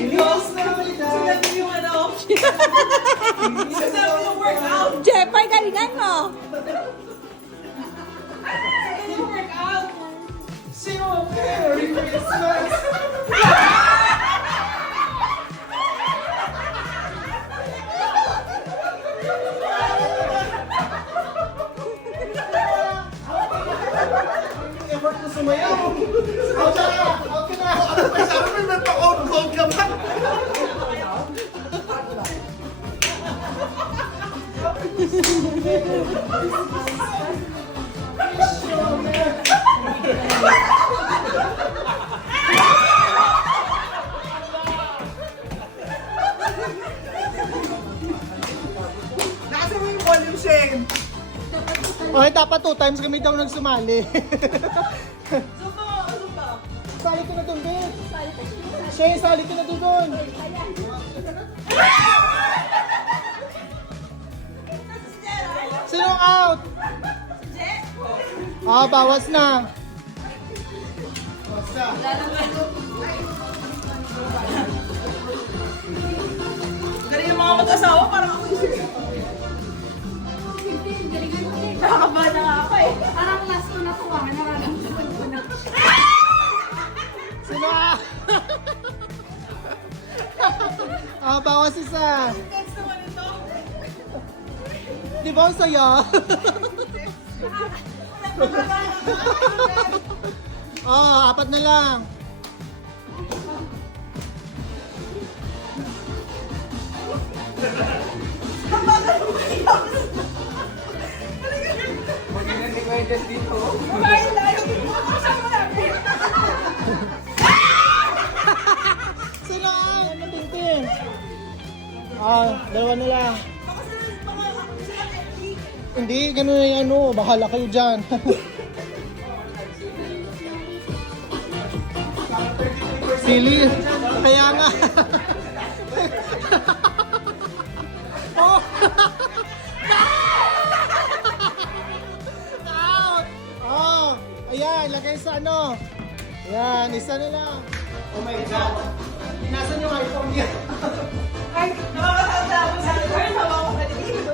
Sinabi yung ano. Sinabi yung workout. Jepay, galingan mo. Sinabi yung workout. Sino Merry Christmas? Effort ko sumayaw. Out ka na! Out ka na! Sabi mo nagpa-out ka ba? Nasa mo yung volume, Shane? Okay, dapat 2 times kami daw nagsumali. Zumba, zumba. Sali ka na doon, Ben. Shane, sali ka na doon. Sinong out? Ah, bawas na. Bawas na. Galing yung mga mag-asawa, parang ako yung nakakabahan na nga ako eh. Parang last ko na tuwa. Nararamdaman ko na. Sino out? Ah, bawas isa. Next naman ito. Di ba ang saya? Oh, 4 na lang. Kumain tayo. Kasama natin. Sino out? Matintin. Ah, 2 na lang. Hindi, ganun na yung ano. Bahala kayo dyan. Silly. Kaya nga. Oh. Out. Oh. Ayan, lagay sa ano. Ayan, isa na lang. Oh my God. Nasaan yung iPhone niya? Ay, nakakasama ako sa akin. Hawa ko pa dito.